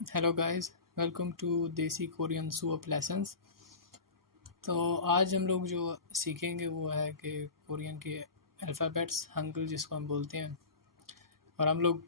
Hello guys, welcome to देसी Korean soup lessons. तो आज हम लोग जो सीखेंगे वो है कि कोरियन के अल्फ़ाबेट्स हंगल जिसको हम बोलते हैं। और हम लोग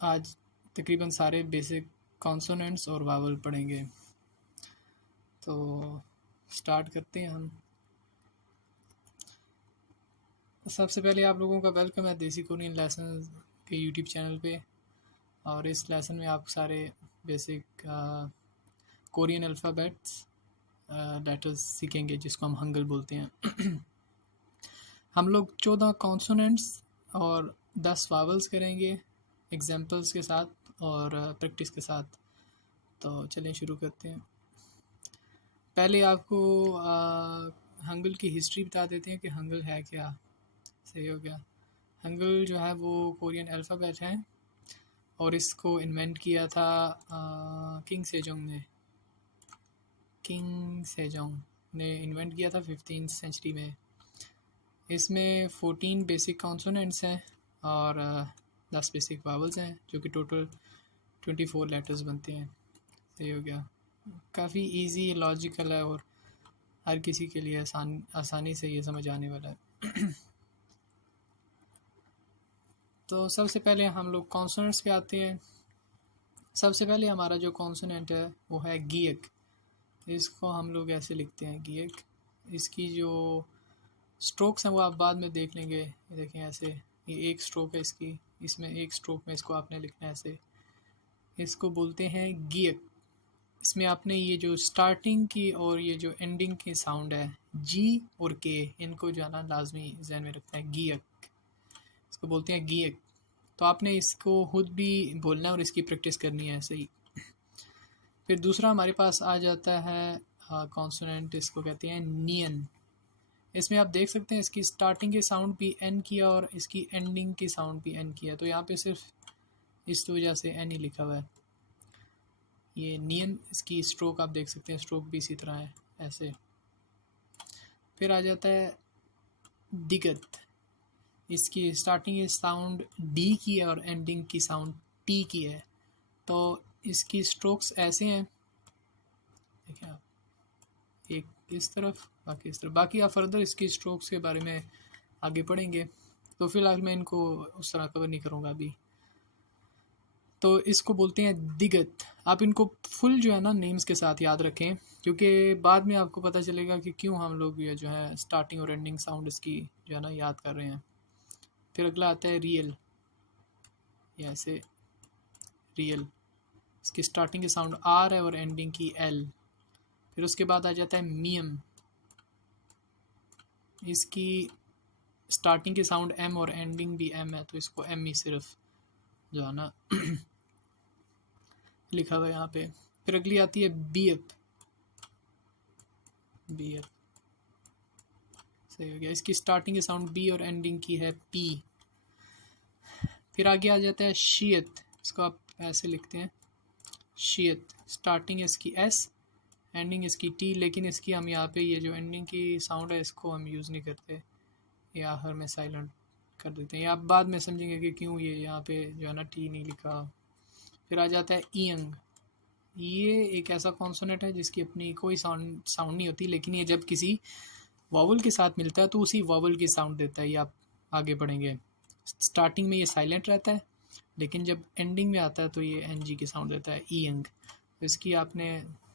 आज तकरीबन सारे बेसिक कॉन्सोनेंट्स और वावल पढ़ेंगे। तो स्टार्ट करते हैं हम। सबसे पहले आप लोगों का वेलकम है देसी कोरियन लेसन्स के यूट्यूब चैनल पे। और इस लेसन में आप सारे बेसिक कोरियन अल्फ़ाबेट्स लेटर्स सीखेंगे जिसको हम हंगल बोलते हैं। हम लोग 14 कॉन्सोनेंट्स और 10 वावल्स करेंगे एग्जाम्पल्स के साथ और प्रैक्टिस के साथ। तो चलें शुरू करते हैं। पहले आपको हंगल की हिस्ट्री बता देते हैं कि हंगल है क्या। सही हो गया। हंगल जो है वो कोरियन अल्फ़ाबेट है और इसको इन्वेंट किया था किंग सेजोंग ने। किंग सेजोंग ने इन्वेंट किया था 15th सेंचुरी में। इसमें 14 बेसिक कॉन्सोनेंट्स हैं और 10 बेसिक वावल्स हैं जो कि टोटल 24 लेटर्स बनते हैं। सही हो गया। काफ़ी इजी लॉजिकल है और हर किसी के लिए आसानी से ये समझ आने वाला है। तो सबसे पहले हम लोग कॉन्सोनेंट्स पे आते हैं। सबसे पहले हमारा जो कॉन्सोनेंट है वो है गियक। इसको हम लोग ऐसे लिखते हैं गियक। इसकी जो स्ट्रोक्स हैं वो आप बाद में देख लेंगे। ये देखें ऐसे, ये एक स्ट्रोक है इसकी, इसमें एक स्ट्रोक में इसको आपने लिखना है ऐसे। इसको बोलते हैं गियक। इसमें आपने ये जो स्टार्टिंग की और ये जो एंडिंग की साउंड है जी और के, इनको जो है ना लाजमी जहन में रखना है। गियक, इसको बोलते हैं गियक। तो आपने इसको खुद भी बोलना है और इसकी प्रैक्टिस करनी है ऐसे ही। फिर दूसरा हमारे पास आ जाता है कॉन्सोनेंट, इसको कहते हैं नियन। इसमें आप देख सकते हैं इसकी स्टार्टिंग की साउंड भी एन किया और इसकी एंडिंग की साउंड भी एन किया, तो यहाँ पे सिर्फ इस वजह से एन ही लिखा हुआ है। ये नियन, इसकी स्ट्रोक आप देख सकते हैं, स्ट्रोक भी इसी तरह है ऐसे। फिर आ जाता है दिगत। इसकी स्टार्टिंग की साउंड डी की है और एंडिंग की साउंड टी की है। तो इसकी स्ट्रोक्स ऐसे हैं, देखिए आप, एक इस तरफ बाकी इस तरफ। बाकी आप फर्दर इसकी स्ट्रोक्स के बारे में आगे पढ़ेंगे, तो फिलहाल मैं इनको उस तरह कवर नहीं करूँगा अभी। तो इसको बोलते हैं दिगत। आप इनको फुल जो है ना नेम्स के साथ याद रखें, क्योंकि बाद में आपको पता चलेगा कि क्यों हम लोग ये जो है स्टार्टिंग और एंडिंग साउंड इसकी जो है ना याद कर रहे हैं। फिर अगला आता है रियल। ये ऐसे रियल, इसकी स्टार्टिंग की साउंड आर है और एंडिंग की एल। फिर उसके बाद आ जाता है मियम। इसकी स्टार्टिंग की साउंड एम और एंडिंग भी एम है, तो इसको एम ही सिर्फ जो है ना लिखा हुआ है यहाँ पे। फिर अगली आती है बी एफ। बी एफ सही हो गया। इसकी स्टार्टिंग की साउंड बी और एंडिंग की है पी। फिर आगे आ जाता है शीयत। इसको आप ऐसे लिखते हैं शीयत। स्टार्टिंग इसकी एस, एंडिंग इसकी टी, लेकिन इसकी हम यहाँ पे ये जो एंडिंग की साउंड है इसको हम यूज़ नहीं करते, ये आखिर में साइलेंट कर देते हैं। आप बाद में समझेंगे कि क्यों ये यहाँ पे जो है ना टी नहीं लिखा। फिर आ जाता है ईयंग। ये एक ऐसा कॉन्सोनेंट है जिसकी अपनी कोई साउंड नहीं होती, लेकिन ये जब किसी वावल के साथ मिलता है तो उसी वावल की साउंड देता है। ये आप आगे पढ़ेंगे। स्टार्टिंग में ये साइलेंट रहता है, लेकिन जब एंडिंग में आता है तो ये एन जी की साउंड देता है, ईयंग। तो इसकी आपने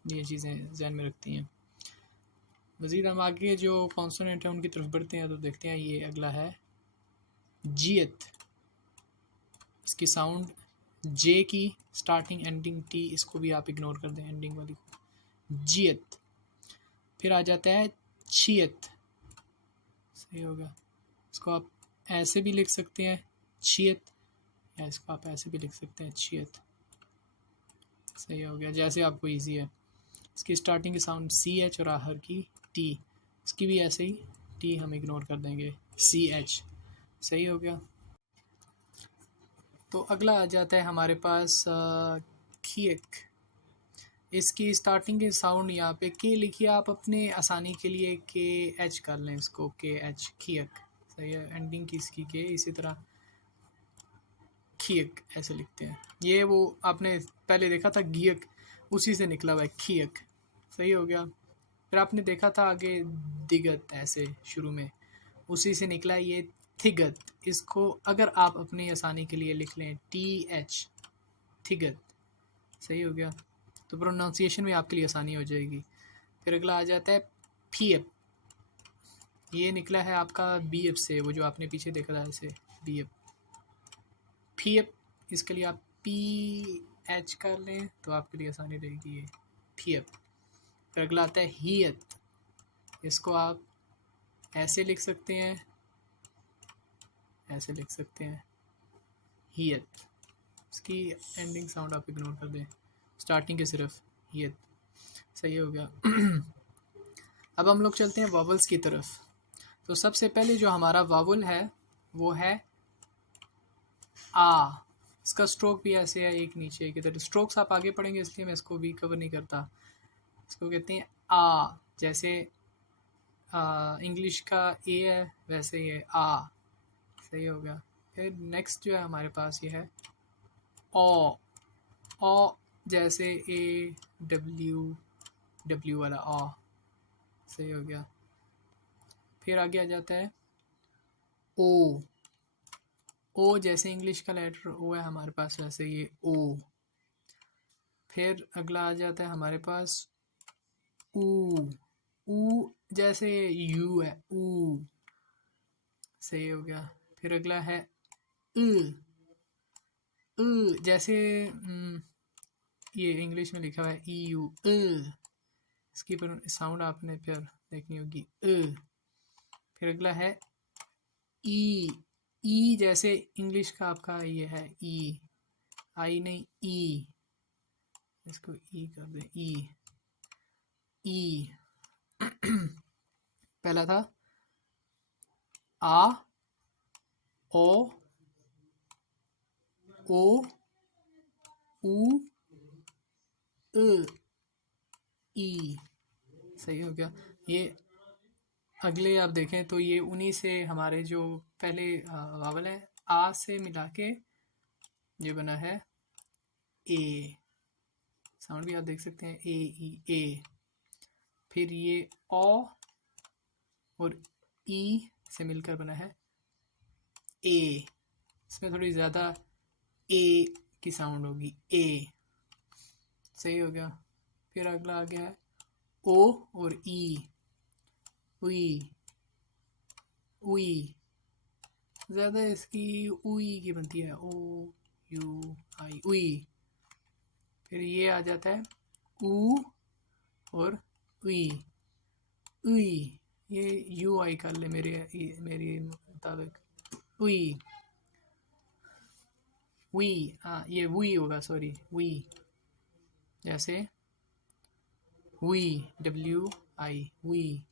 ये चीज़ें जहन में रखती हैं। मज़ीद हम आगे जो कॉन्सोनेंट है उनकी तरफ बढ़ते हैं, तो देखते हैं ये अगला है जियत। इसकी साउंड जे की, स्टार्टिंग एंडिंग टी, इसको भी आप इग्नोर कर दें एंडिंग वाली को। जियत। फिर आ जाता है छियत। सही होगा। इसको आप ऐसे भी लिख सकते हैं छियत, या इसको आप ऐसे भी लिख सकते हैं छियत। सही हो गया, जैसे आपको इजी है। इसकी स्टार्टिंग की साउंड सी एच और आखिर की टी, इसकी भी ऐसे ही टी हम इग्नोर कर देंगे, सी एच। सही हो गया। तो अगला आ जाता है हमारे पास खियक। इसकी स्टार्टिंग के साउंड यहाँ पे के लिखिए आप अपने आसानी के लिए, के एच कर लें इसको, के एच खियक। सही है। एंडिंग की इसकी के, इसी तरह खियक ऐसे लिखते हैं। ये वो आपने पहले देखा था गियक, उसी से निकला हुआ है खियक। सही हो गया। फिर आपने देखा था आगे दिगत ऐसे शुरू में, उसी से निकला ये थिगत। इसको अगर आप अपनी आसानी के लिए लिख लें TH, थिगत। सही हो गया। तो प्रोनाउंसिएशन में आपके लिए आसानी हो जाएगी। फिर अगला आ जाता है फीएप। ये निकला है आपका बीएफ से, वो जो आपने पीछे देखा था ऐसे बीएफ, फीएप। इसके लिए आप PH कर लें तो आपके लिए आसानी रहेगी ये फीएप। फिर अगला आता है हियत। इसको आप ऐसे लिख सकते हैं, ऐसे लिख सकते हैं हियत। इसकी एंडिंग साउंड आप इग्नोर कर दें, स्टार्टिंग के सिर्फ हियत। सही हो गया। अब हम लोग चलते हैं वावल्स की तरफ। तो सबसे पहले जो हमारा वावल है वो है आ। इसका स्ट्रोक भी ऐसे है, एक नीचे एक इधर। स्ट्रोक्स आप आगे पढ़ेंगे इसलिए मैं इसको भी कवर नहीं करता। इसको कहते हैं आ, जैसे इंग्लिश का ए है वैसे ही है आ। सही हो गया। फिर नेक्स्ट जो है हमारे पास ये है ओ। ओ जैसे AW वाला ओ। सही हो गया। फिर आगे आ जाता है ओ। ओ जैसे इंग्लिश का लेटर ओ है हमारे पास, वैसे ये ओ। फिर अगला आ जाता है हमारे पास ऊ। ऊ जैसे यू है ऊ। सही हो गया। फिर अगला है जैसे ये इंग्लिश में लिखा हुआ है EU। इसकी पर साउंड आपने फिर देखनी होगी फिर अगला है ई जैसे इंग्लिश का आपका ये है ई, आई नहीं ई। इसको ई कर दे ई। पहला था आ, ओ, ऊ, ई। सही हो गया। ये अगले आप देखें तो ये उन्हीं से हमारे जो पहले वावल है आ से मिला के ये बना है ए। साउंड भी आप देख सकते हैं ए। फिर ये ओ और ई से मिलकर बना है ए। इसमें थोड़ी ज़्यादा ए की साउंड होगी ए। सही हो गया। फिर अगला आ गया है ओ और ई, उई। ज़्यादा इसकी उई की बनती है OUI उई। फिर ये आ जाता है ऊ और उई। ये UI कर ले मेरे मुताबिक उई। हाँ ये वुई होगा, सॉरी वुई। जैसे वुई WI वुई।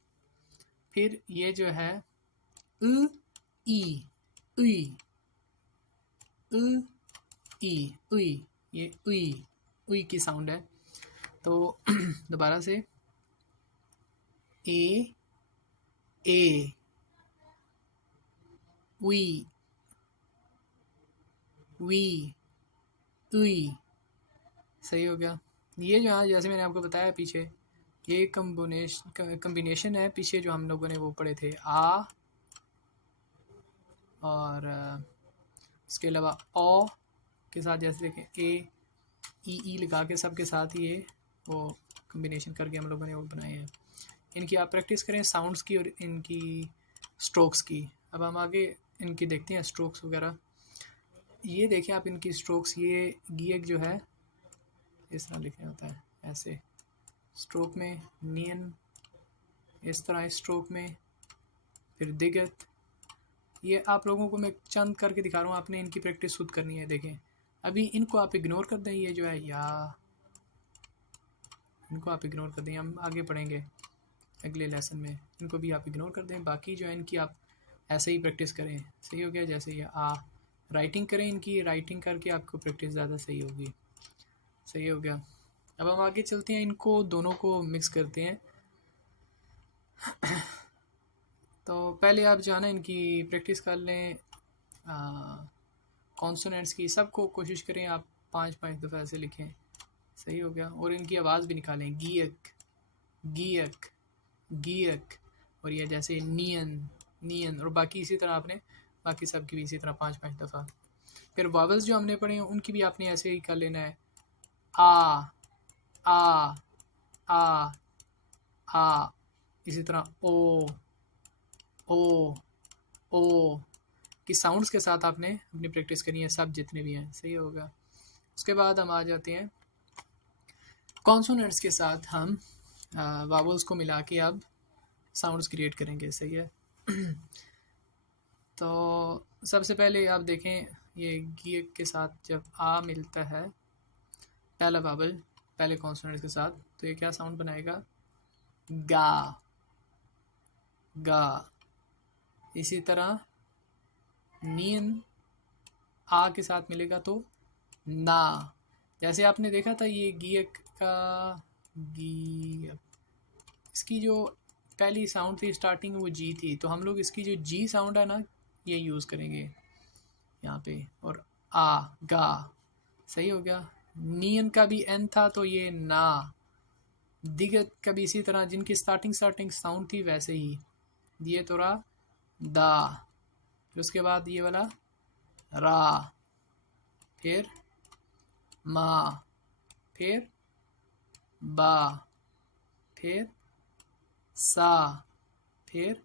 फिर ये जो है ई उई उई। ये उई की साउंड है। तो दोबारा से ए उई उई। सही हो गया। ये जो है जैसे मैंने आपको बताया पीछे, ये कम्बिनेशन है पीछे जो हम लोगों ने वो पढ़े थे आ और इसके अलावा ओ के साथ जैसे देखें ई लगा के सबके साथ ये वो कम्बिनेशन करके हम लोगों ने वो बनाए हैं। इनकी आप प्रैक्टिस करें साउंड्स की और इनकी स्ट्रोक्स की। अब हम आगे इनकी देखते हैं स्ट्रोक्स वगैरह। ये देखें आप इनकी स्ट्रोक्स। ये गियक जो है इस तरह लिखना होता है ऐसे स्ट्रोक में, नियन इस तरह स्ट्रोक में, फिर दिगत। ये आप लोगों को मैं चंद करके दिखा रहा हूँ, आपने इनकी प्रैक्टिस खुद करनी है। देखें अभी इनको आप इग्नोर कर दें, ये जो है या इनको आप इग्नोर कर दें, हम आगे पढ़ेंगे अगले लेसन में। इनको भी आप इग्नोर कर दें, बाकी जो है इनकी आप ऐसे ही प्रैक्टिस करें। सही हो गया। जैसे ये आ राइटिंग करें, इनकी राइटिंग करके आपको प्रैक्टिस ज़्यादा सही होगी। सही हो गया। अब हम आगे चलते हैं, इनको दोनों को मिक्स करते हैं। तो पहले आप जो है ना इनकी प्रैक्टिस कर लें कॉन्सोनेंट्स की सबको कोशिश करें आप 5-5 दफ़ा ऐसे लिखें, सही हो गया। और इनकी आवाज़ भी निकालें, गियक गियक गियक, और ये जैसे नियन नियन, और बाकी इसी तरह आपने बाकी सब की भी इसी तरह 5-5 दफ़ा। फिर वावल्स जो हमने पढ़े हैं उनकी भी आपने ऐसे ही कर लेना है, आ आ आ आ, इसी तरह ओ ओ ओ की साउंड्स के साथ आपने अपनी प्रैक्टिस करनी है, सब जितने भी हैं, सही होगा। उसके बाद हम आ जाते हैं कॉन्सोनेंट्स के साथ, हम वावल्स को मिला के अब साउंड्स क्रिएट करेंगे, सही है। तो सबसे पहले आप देखें, ये गियक के साथ जब आ मिलता है पहला वावल पहले कॉन्सोनेंट्स के साथ, तो ये क्या साउंड बनाएगा, गा गा। इसी तरह नियन आ के साथ मिलेगा तो ना। जैसे आपने देखा था ये गियक का गियक, इसकी जो पहली साउंड थी स्टार्टिंग वो जी थी, तो हम लोग इसकी जो जी साउंड है ना ये यूज़ करेंगे यहाँ पे, और आ गा, सही हो गया। नियन का भी एन था तो ये ना, दिगत का भी इसी तरह, जिनकी स्टार्टिंग साउंड थी वैसे ही, ये तो रहा दा, फिर उसके बाद ये वाला रा, फिर मा, फिर बा, फिर सा, फिर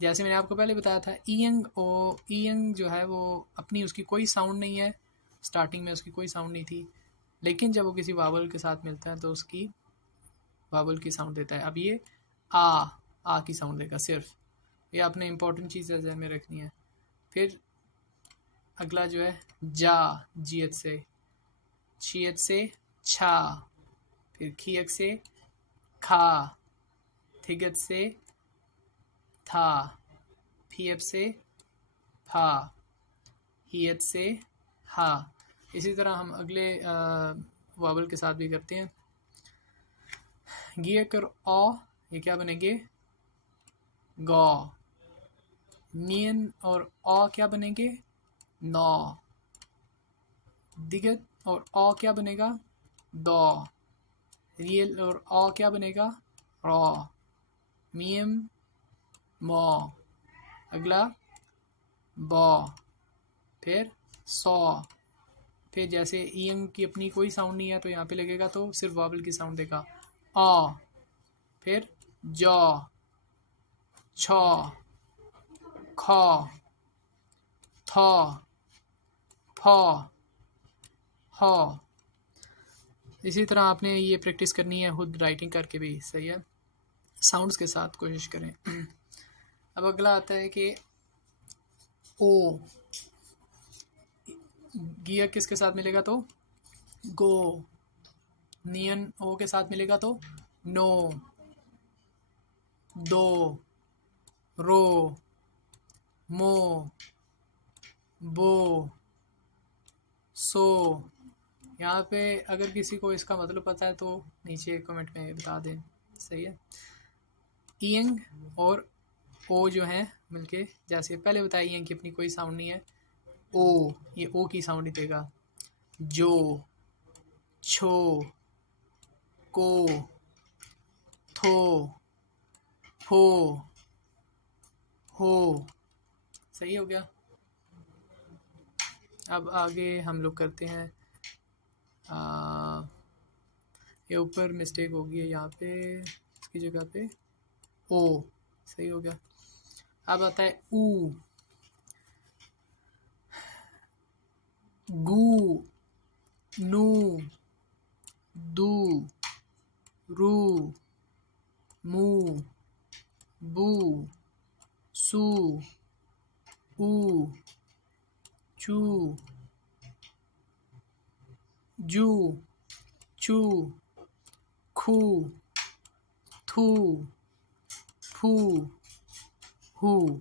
जैसे मैंने आपको पहले बताया था ईयंग, ओ ईयंग जो है वो अपनी उसकी कोई साउंड नहीं है, स्टार्टिंग में उसकी कोई साउंड नहीं थी, लेकिन जब वो किसी वावल के साथ मिलता है तो उसकी वावल की साउंड देता है। अब ये आ की साउंड देगा सिर्फ, ये आपने इंपॉर्टेंट चीज़ ध्यान में रखनी है। फिर अगला जो है जा, जियत से, छियत से छा, फिर खियक से खा, थिगत से था, फियत से फा, हियत से हा। इसी तरह हम अगले वावल के साथ भी करते हैं। गियक और ओ, ये क्या बनेंगे, गौ। नियन और ओ क्या बनेंगे, नौ। दिगत और ओ क्या बनेगा, दो। रियल और ओ क्या बनेगा, रॉ। मियम मो। अगला बो, फिर सौ। फिर जैसे ईयंग की अपनी कोई साउंड नहीं है तो यहाँ पे लगेगा तो सिर्फ वावल की साउंड देगा, आ। फिर जौ, छौ, खौ, थौ, फौ, हौ। इसी तरह आपने ये प्रैक्टिस करनी है खुद राइटिंग करके भी, सही है। साउंड्स के साथ कोशिश करें। अब अगला आता है कि ओ, गियर किसके साथ मिलेगा तो गो। नियन ओ के साथ मिलेगा तो नो, दो, रो, मो, बो, सो। यहाँ पे अगर किसी को इसका मतलब पता है तो नीचे कमेंट में बता दें, सही है। ईयंग और ओ जो है मिलके, जैसे पहले बताया ईयंग की अपनी कोई साउंड नहीं है, ओ, ये ओ की साउंड ही देगा। जो, छो, को, थो, फो, हो, सही हो गया। अब आगे हम लोग करते हैं, ये ऊपर मिस्टेक होगी है यहाँ पे, इसकी जगह पे ओ, सही हो गया। अब आता है ऊ, गू, नू, दू, रू, मू, बू, सू, ऊ, चू, जू, चू, खू, थू, फू, हू।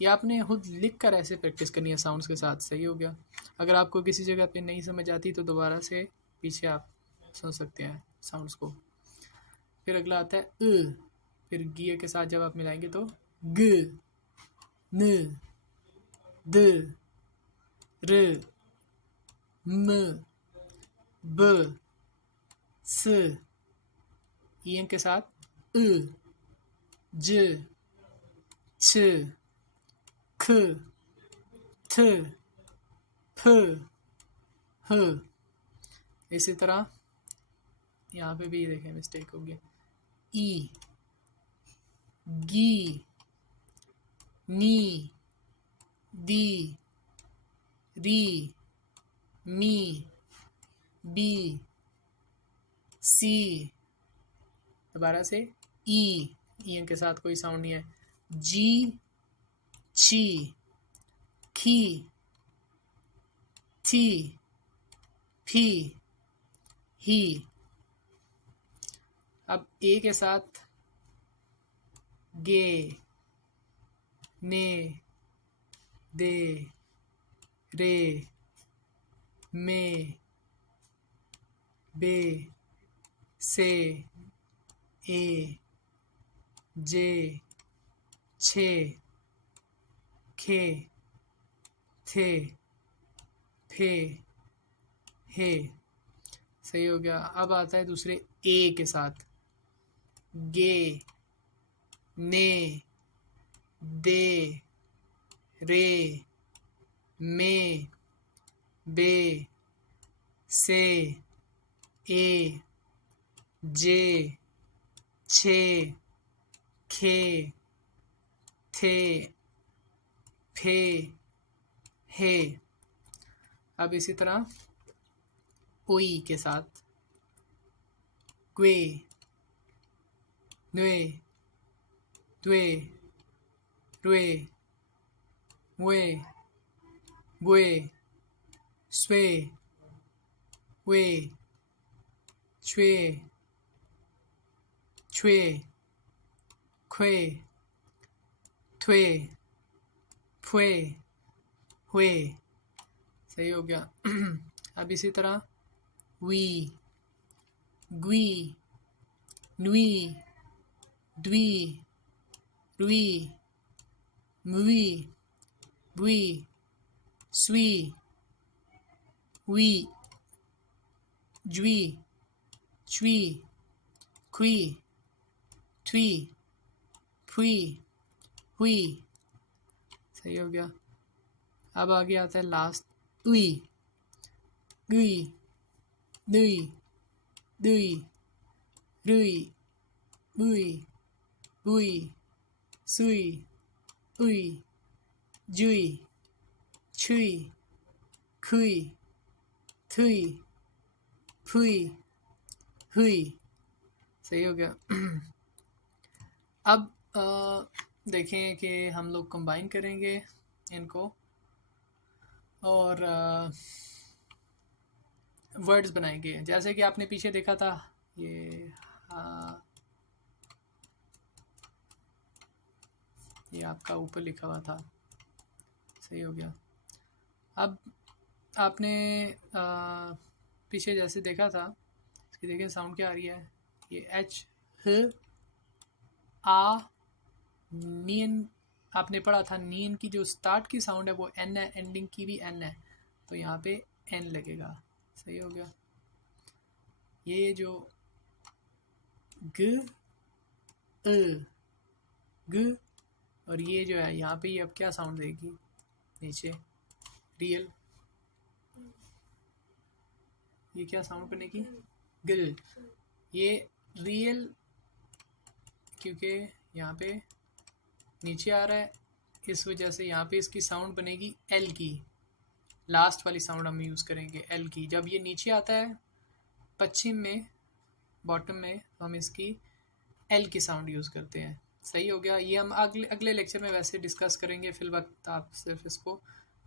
ये आपने खुद लिख कर ऐसे प्रैक्टिस करनी है साउंड्स के साथ, सही हो गया। अगर आपको किसी जगह पे नहीं समझ आती तो दोबारा से पीछे आप सुन सकते हैं साउंड्स को। फिर अगला आता है फिर गियर के साथ जब आप मिलाएंगे तो ग, न, द, र, म, ब, स, ईयन के साथ ज, छ, ख, थ, फ, ह। इसी तरह यहाँ पे भी देखें मिस्टेक हो गया, ई, गी, नी, दी, री, मी, बी, सी, दोबारा से ई, ईयन के साथ कोई साउंड नहीं है, जी, ची, खी, थी, फी, ही। अब ए के साथ गे, ने, दे, रे, मे, बे, से, ए, जे, छे, खे, थे, फे, हे। सही हो गया। अब आता है दूसरे ए के साथ, गे, ने, दे, रे, मे, बे, से, ए, जे, छे, खे, थे, फे, हे। अब इसी तरह ओई के साथ, ग्वे, न्वे, द्वे, र्वे, वे, बुए, स्वे, वे, छ्वे, छ्वे, ख्वे, थ्वे, फुए, हुए। सही हो गया। अब इसी तरह वी, ग्वी, न्वी, द्वी, रुई, मुई, बुई, स्वी, वी, ज्वी, च्वी, क्वी, थ्वी, फुई, हुई। सही हो गया। अब आगे आता है लास्ट उई, गुई, दुई, दुई, रुई, बुई, बुई, सुई, उई, जुई, छुई, खुई, थुई, फुई, हुई। सही हो गया। अब देखें कि हम लोग कंबाइन करेंगे इनको और वर्ड्स बनाएंगे। जैसे कि आपने पीछे देखा था, ये आपका ऊपर लिखा हुआ था। सही हो गया। अब आपने पीछे जैसे देखा था, इसकी देखें साउंड क्या आ रही है, ये एच, ह, आ, नीन। आपने पढ़ा था नीन की जो स्टार्ट की साउंड है वो एन है, एंडिंग की भी एन है, तो यहाँ पे एन लगेगा। सही हो गया। ये जो ग, ग, और ये जो है यहाँ पे ये अब क्या साउंड देगी, नीचे रियल, ये क्या साउंड बनेगी, गिल। ये रियल क्योंकि यहाँ पे नीचे आ रहा है, इस वजह से यहाँ पे इसकी साउंड बनेगी एल की। लास्ट वाली साउंड हम यूज़ करेंगे एल की। जब ये नीचे आता है पश्चिम में, बॉटम में, तो हम इसकी एल की साउंड यूज़ करते हैं। सही हो गया। ये हम अगले लेक्चर में वैसे डिस्कस करेंगे, फिल वक्त आप सिर्फ इसको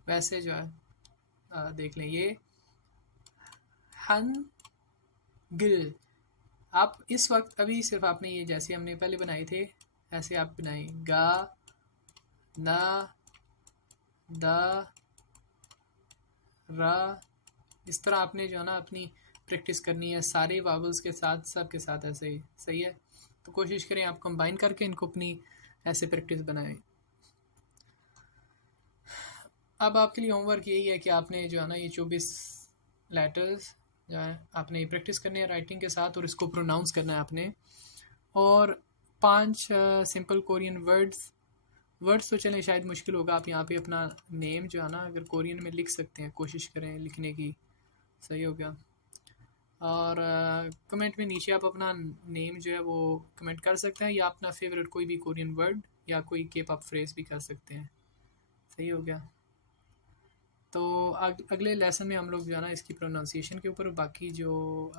वैसे जो है देख लें। ये हन, गिल। आप इस वक्त अभी सिर्फ आपने ये जैसे हमने पहले बनाए थे ऐसे आप बनाएं, गा, ना, दा, रा। इस तरह आपने जो है ना अपनी प्रैक्टिस करनी है सारे वावल्स के साथ, सब के साथ ऐसे ही। सही है। तो कोशिश करें आप कंबाइन करके इनको अपनी ऐसे प्रैक्टिस बनाएं। अब आपके लिए होमवर्क यही है कि आपने जो है ना ये 24 लेटर्स जो है आपने प्रैक्टिस करनी है राइटिंग के साथ, और इसको प्रोनाउंस करना है आपने। और 5 सिंपल कोरियन वर्ड्स तो चलें शायद मुश्किल होगा, आप यहाँ पे अपना नेम जो है ना अगर कोरियन में लिख सकते हैं, कोशिश करें लिखने की। सही हो गया। और कमेंट में नीचे आप अपना नेम जो है वो कमेंट कर सकते हैं, या अपना फेवरेट कोई भी कोरियन वर्ड या कोई केप आप फ्रेज भी कर सकते हैं। सही हो गया। तो अगले लेसन में हम लोग जो है ना इसकी प्रोनाउंसिएशन के ऊपर, बाकी जो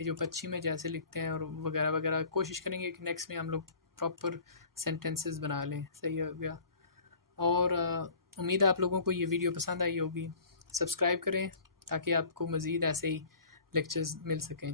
ये जो पश्चिम में जैसे लिखते हैं और वगैरह वगैरह कोशिश करेंगे कि नेक्स्ट में हम लोग प्रॉपर सेंटेंसेस बना लें। सही हो गया। और उम्मीद है आप लोगों को ये वीडियो पसंद आई होगी। सब्सक्राइब करें ताकि आपको मज़ीद ऐसे ही लेक्चर्स मिल सकें।